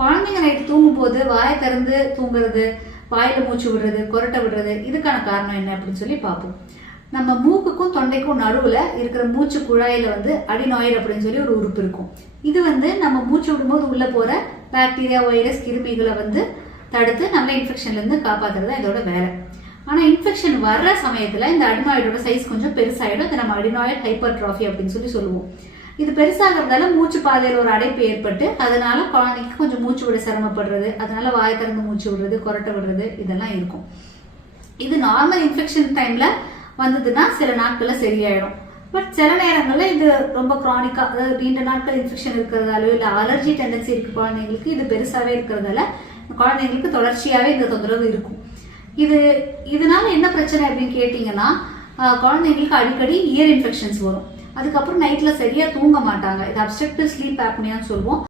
குழந்தைங்க நைட்டு தூங்கும்போது வாயை திறந்து தூங்குறது வாயில் மூச்சு விடுறது கொரட்டை விடுறது இதுக்கான காரணம் என்ன அப்படின்னு சொல்லி பார்ப்போம். நம்ம மூக்குக்கும் தொண்டைக்கும் நடுவில் இருக்கிற மூச்சு குழாயில் வந்து அடிநாய்டு அப்படின்னு சொல்லி ஒரு உறுப்பு இருக்கும். இது வந்து நம்ம மூச்சு விடும்போது உள்ளே போகிற பாக்டீரியா வைரஸ் கிருமிகளை வந்து தடுத்து நம்ம இன்ஃபெக்ஷன்லேருந்து காப்பாற்றுறது காப்பாத்துறது தான் இதோட வேலை. ஆனால் இன்ஃபெக்ஷன் வர்ற சமயத்தில் இந்த அடினாய்டோட சைஸ் கொஞ்சம் பெருசாகிடும் இதை நம்ம அடினாய்ட் ஹைப்பர் ட்ராஃபி அப்படின்னு சொல்லி சொல்லுவோம். இது பெருசாகிறதால மூச்சு பாதையில் ஒரு அடைப்பு ஏற்பட்டு அதனால குழந்தைக்கு கொஞ்சம் மூச்சு விட சிரமப்படுறது அதனால வாயை திறந்து மூச்சு விடுறது கொரட்டை விடுறது இதெல்லாம் இருக்கும். இது நார்மல் இன்ஃபெக்ஷன் டைம்ல வந்ததுன்னா சில நாட்கள்ல சரியாயிடும். பட் சில நேரங்களில் இது ரொம்ப க்ரானிக்கா அதாவது நீண்ட நாட்கள் இன்ஃபெக்ஷன் இருக்கிறதாலோ இல்லை அலர்ஜி டெண்டன்சி இருக்கு குழந்தைங்களுக்கு இது பெருசாகவே இருக்கிறதால குழந்தைங்களுக்கு தொடர்ச்சியாகவே இந்த தொந்தரவு இருக்கும். இது இதனால என்ன பிரச்சனை அப்படின்னு கேட்டிங்கன்னா குழந்தைங்களுக்கு அடிக்கடி இயர் இன்ஃபெக்ஷன்ஸ் வரும். அதுக்கப்புறம் நைட்ல சரியா தூங்க மாட்டாங்க. இது அப்செக்டிவ் ஸ்லீப் ஆப்னியான்னு சொல்லுவோம்.